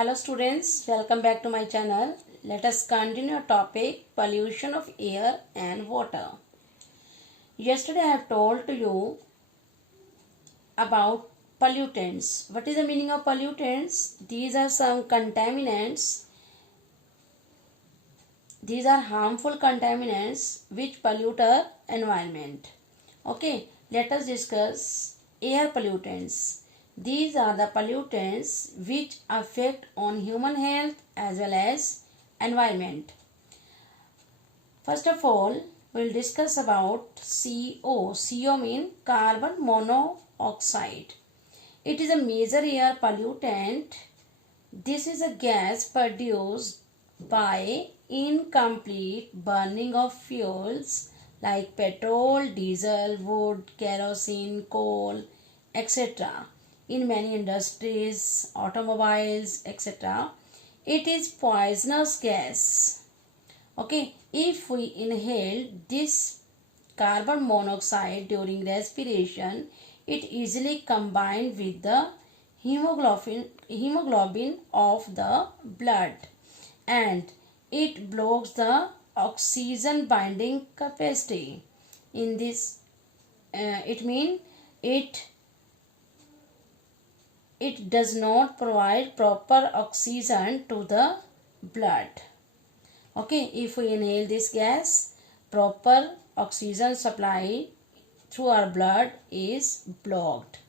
Hello students, welcome back to my channel. Let us continue our topic pollution of air and water. Yesterday I have told to you about pollutants. What is the meaning of pollutants? These are some contaminants. These are harmful contaminants which pollute our environment. Okay, let us discuss air pollutants. These are the pollutants which affect on human health as well as environment. First of all, we will discuss about CO. CO means carbon monoxide. It is a major air pollutant. This is a gas produced by incomplete burning of fuels like petrol, diesel, wood, kerosene, coal, etc. in many industries, automobiles, etc. It is poisonous gas. Okay, if we inhale this carbon monoxide during respiration, it easily combines with the hemoglobin of the blood and it blocks the oxygen binding capacity. In this, it means it does not provide proper oxygen to the blood. Okay, if we inhale this gas, proper oxygen supply through our blood is blocked.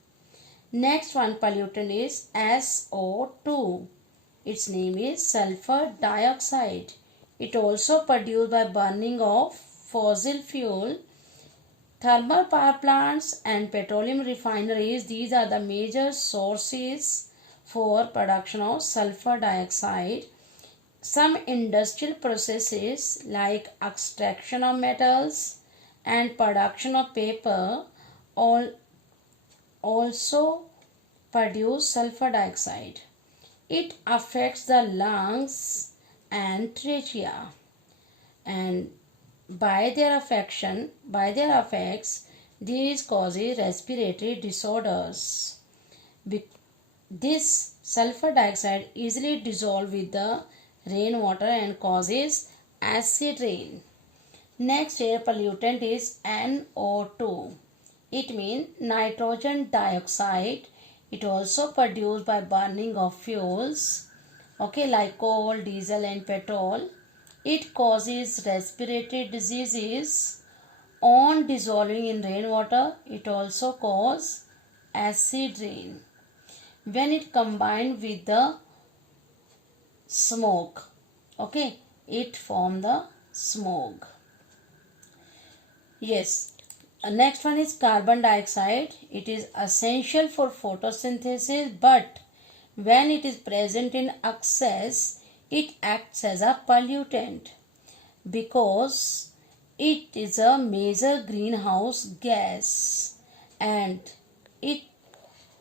Next one pollutant is SO2. Its name is sulfur dioxide. It also produced by burning of fossil fuel. Thermal power plants and petroleum refineries, these are the major sources for production of sulfur dioxide. Some industrial processes like extraction of metals and production of paper also produce sulfur dioxide. It affects the lungs and trachea, and by their effects, these causes respiratory disorders. This sulfur dioxide easily dissolves with the rainwater and causes acid rain. Next air pollutant is NO2. It means nitrogen dioxide. It also produced by burning of fuels, okay, like coal, diesel and petrol. It causes respiratory diseases. On dissolving in rainwater, it also causes acid rain. When it combined with the smoke, okay, it forms the smoke. Yes. Next one is carbon dioxide. It is essential for photosynthesis, but when it is present in excess, it acts as a pollutant because it is a major greenhouse gas and it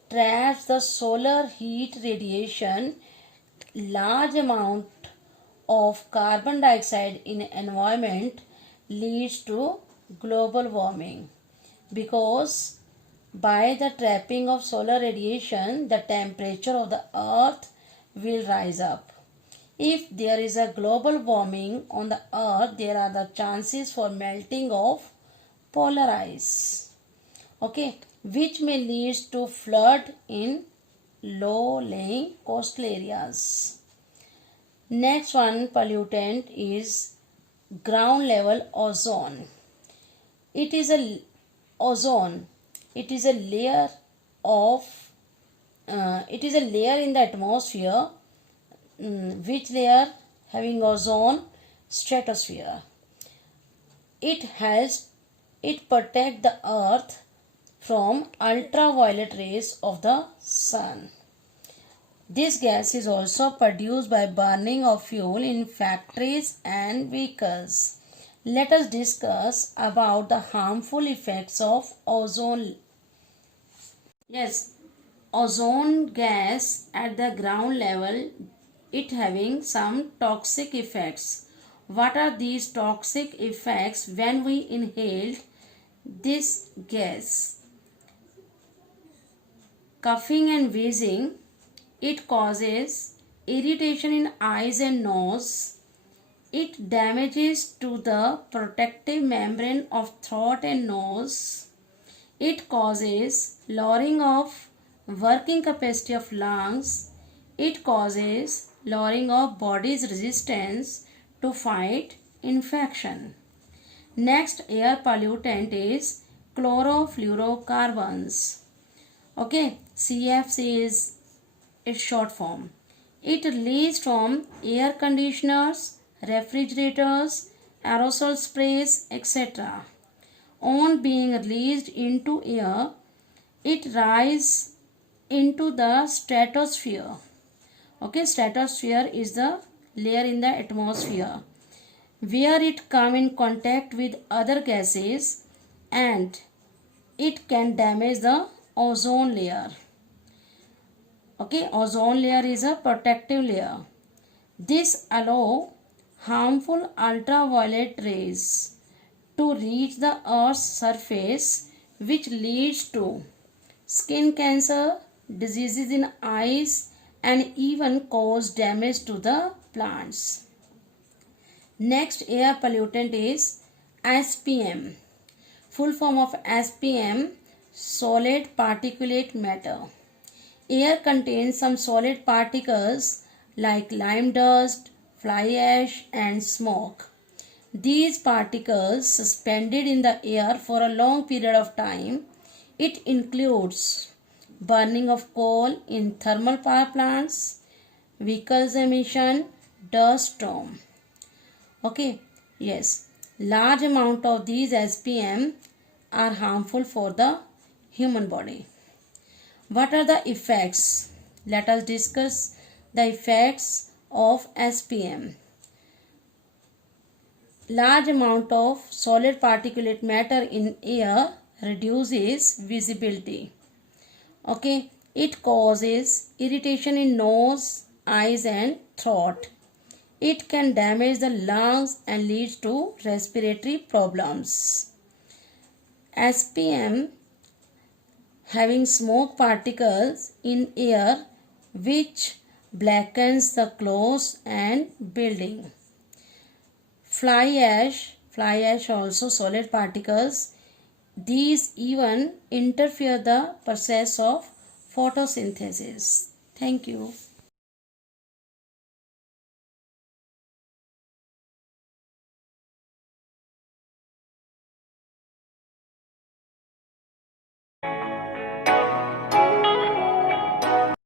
traps the solar heat radiation. Large amount of carbon dioxide in environment leads to global warming because by the trapping of solar radiation, the temperature of the earth will rise up. If there is a global warming on the earth, there are the chances for melting of polar ice, okay, which may lead to flood in low-lying coastal areas. Next one pollutant is ground level ozone. It is a ozone. It is a layer in the atmosphere. Which layer having ozone? Stratosphere. It protects the earth from ultraviolet rays of the sun. This gas is also produced by burning of fuel in factories and vehicles. Let us discuss about the harmful effects of ozone. Yes, ozone gas at the ground level, it having some toxic effects. What are these toxic effects when we inhale this gas? Coughing and wheezing, it causes irritation in eyes and nose. It damages to the protective membrane of throat and nose. It causes lowering of working capacity of lungs. It causes lowering of body's resistance to fight infection. Next air pollutant is chlorofluorocarbons. Okay, CFC is its short form. It released from air conditioners, refrigerators, aerosol sprays, etc. On being released into air, it rises into the stratosphere. Okay, stratosphere is the layer in the atmosphere where it come in contact with other gases and it can damage the ozone layer. Okay, ozone layer is a protective layer. This allow harmful ultraviolet rays to reach the earth's surface, which leads to skin cancer, diseases in eyes, and even cause damage to the plants. Next air pollutant is SPM. Full form of SPM, solid particulate matter. Air contains some solid particles like lime dust, fly ash and smoke. These particles suspended in the air for a long period of time. It includes burning of coal in thermal power plants, vehicles emission, dust storm. Okay, yes, large amount of these SPM are harmful for the human body. What are the effects? Let us discuss the effects of SPM. Large amount of solid particulate matter in air reduces visibility. Okay, it causes irritation in nose, eyes and throat. It can damage the lungs and leads to respiratory problems. SPM having smoke particles in air which blackens the clothes and building. Fly ash also solid particles. These even interfere the process of photosynthesis. Thank you.